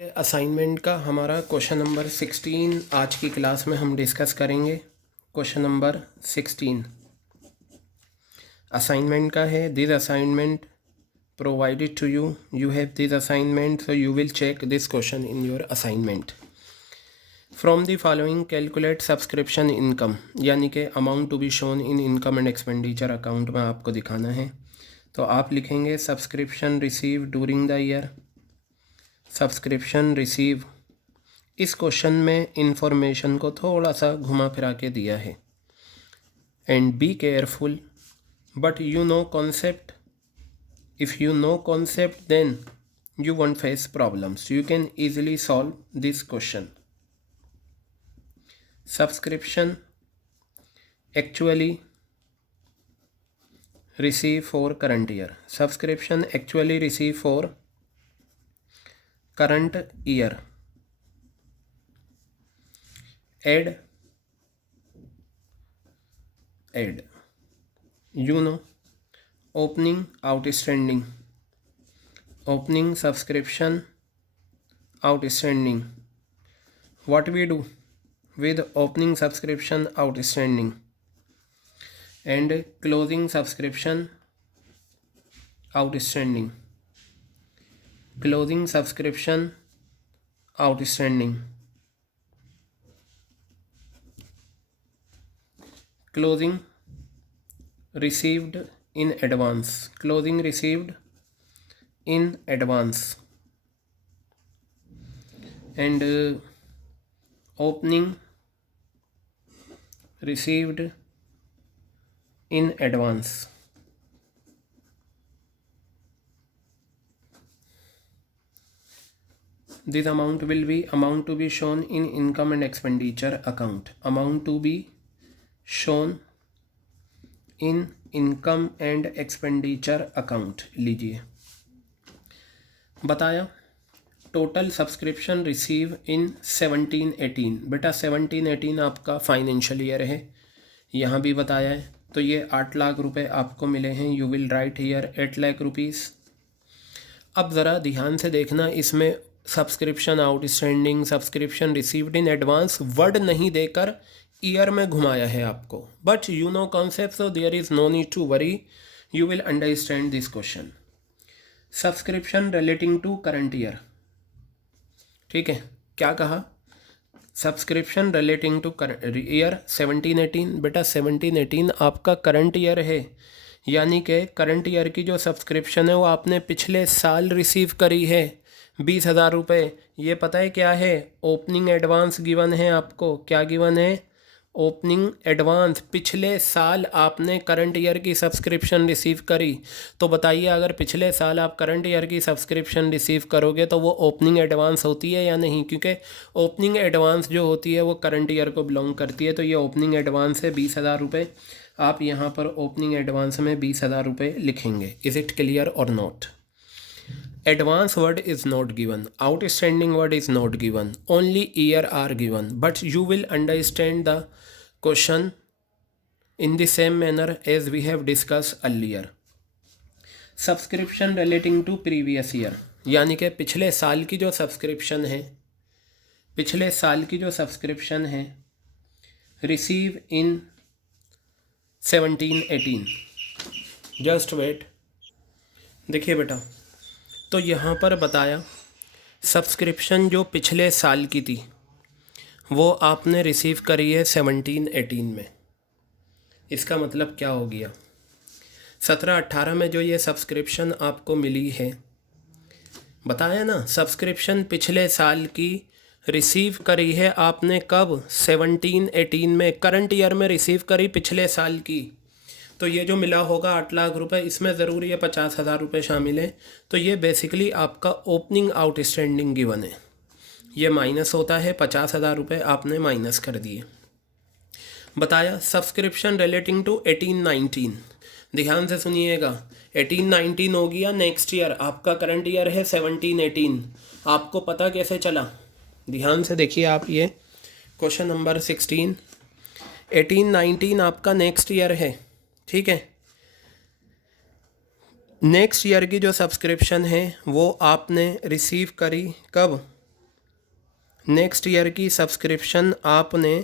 Assignment का हमारा question number 16 आज की क्लास में हम डिस्कस करेंगे। क्वेश्चन नंबर 16 असाइनमेंट का है। This assignment provided to you, you have this assignment, so you will check this question in your assignment. From the following calculate subscription income, यानी कि amount to be shown in income and expenditure account में आपको दिखाना है। तो आप लिखेंगे subscription receive during the year, subscription receive. इस क्वेश्चन में इंफॉर्मेशन को थोड़ा सा घुमा फिरा के दिया है। And be careful, but you know concept, if you know concept then you won't face problems, you can easily solve this question. Subscription actually receive for current year, subscription actually receive for current year. Add you know opening outstanding, opening subscription outstanding. What we do with opening subscription outstanding and closing subscription outstanding, closing subscription outstanding, closing received in advance, closing received in advance, and opening received in advance. This amount will be amount to be shown in income and expenditure account, amount to be shown in income and expenditure account। लीजिए बताया total subscription receive in 17-18। बेटा 17-18 आपका financial year है, यहाँ भी बताया है। तो ये 8 लाख रुपए आपको मिले हैं। You will write here 8 lakh rupees. अब ज़रा ध्यान से देखना, इसमें subscription outstanding, subscription received in advance word नहीं देकर ईयर में घुमाया है आपको। But you know concept, so there is no need to worry, you will understand this question. Subscription relating to current year, ठीक है। क्या कहा? Subscription relating to year 17-18। बेटा 17-18 आपका करंट ईयर है, यानी कि करंट ईयर की जो सब्सक्रिप्शन है वो आपने पिछले साल रिसीव करी है 20,000 रुपये। ये पता है क्या है? ओपनिंग एडवांस गिवन है आपको। क्या गिवन है? Opening advance. पिछले साल आपने करंट ईयर की सब्सक्रिप्शन रिसीव करी। तो बताइए, अगर पिछले साल आप करंट ईयर की सब्सक्रिप्शन रिसीव करोगे तो वो ओपनिंग एडवांस होती है या नहीं? क्योंकि ओपनिंग एडवांस जो होती है वो करंट ईयर को बिलोंग करती है। तो ये ओपनिंग एडवांस है 20,000 रुपये। आप यहाँ पर ओपनिंग एडवांस में 20,000 रुपये लिखेंगे। इज़ इट क्लियर और not? Advance word is not given, outstanding word is not given, only year are given, but you will understand the question in the same manner as we have discussed earlier. Subscription relating to previous year, यानी कि पिछले साल की जो subscription है, पिछले साल की जो सब्सक्रिप्शन है रिसीव इन 17-18। जस्ट वेट, देखिए बेटा, तो यहाँ पर बताया सब्सक्रिप्शन जो पिछले साल की थी वो आपने रिसीव करी है 17-18 में। इसका मतलब क्या हो गया? 17-18 में जो ये सब्सक्रिप्शन आपको मिली है, बताया ना, सब्सक्रिप्शन पिछले साल की रिसीव करी है आपने कब? 17-18 में। करंट ईयर में रिसीव करी पिछले साल की। तो ये जो मिला होगा 8 लाख रुपए, इसमें ज़रूर ये 50,000 रुपये शामिल है। तो ये बेसिकली आपका ओपनिंग आउटस्टैंडिंग गिवन है। ये माइनस होता है, 50,000 रुपये आपने माइनस कर दिए। बताया सब्सक्रिप्शन रिलेटिंग टू 18-19। ध्यान से सुनिएगा, 18-19 हो गया नेक्स्ट ईयर, आपका करंट ईयर है 17-18। आपको पता कैसे चला? ध्यान से देखिए आप, ये क्वेश्चन नंबर 16, 18-19 आपका नेक्स्ट ईयर है, ठीक है। नेक्स्ट ईयर की जो सब्सक्रिप्शन है वो आपने रिसीव करी कब? नेक्स्ट ईयर की सब्सक्रिप्शन आपने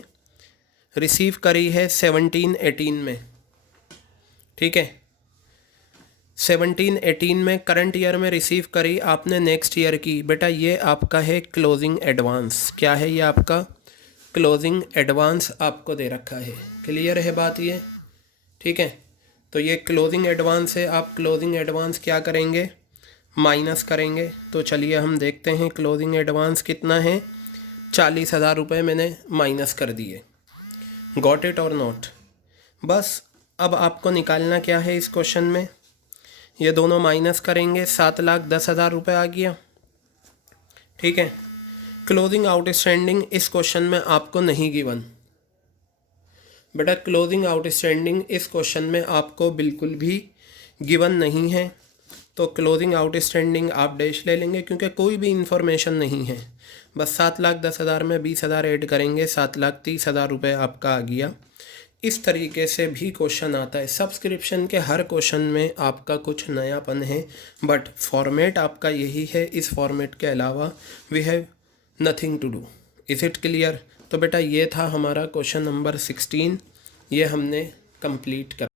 रिसीव करी है 17-18 में, ठीक है। 17-18 में करंट ईयर में रिसीव करी आपने नेक्स्ट ईयर की, बेटा ये आपका है क्लोजिंग एडवांस। क्या है ये आपका? क्लोजिंग एडवांस आपको दे रखा है। क्लियर है बात ये, ठीक है। तो ये क्लोजिंग एडवांस है, आप क्लोजिंग एडवांस क्या करेंगे? माइनस करेंगे। तो चलिए हम देखते हैं क्लोजिंग एडवांस कितना है। 40,000 रुपये मैंने माइनस कर दिए। गॉट इट और नॉट? बस अब आपको निकालना क्या है इस क्वेश्चन में? ये दोनों माइनस करेंगे, 7,10,000 रुपये आ गया, ठीक है। क्लोजिंग आउटस्टैंडिंग इस क्वेश्चन में आपको नहीं गिवन बेटा, क्लोजिंग आउटस्टैंडिंग इस क्वेश्चन में आपको बिल्कुल भी गिवन नहीं है। तो क्लोजिंग आउटस्टैंडिंग आप डैश ले लेंगे क्योंकि कोई भी इंफॉर्मेशन नहीं है। बस 7,10,000 में 20,000 ऐड करेंगे, 7,30,000 रुपये आपका आ गया। इस तरीके से भी क्वेश्चन आता है। सब्सक्रिप्शन के हर क्वेश्चन में आपका कुछ नयापन है, बट फॉर्मेट आपका यही है। इस फॉर्मेट के अलावा we have nothing to do. Is it clear? तो बेटा ये था हमारा क्वेश्चन नंबर 16, ये हमने कंप्लीट कर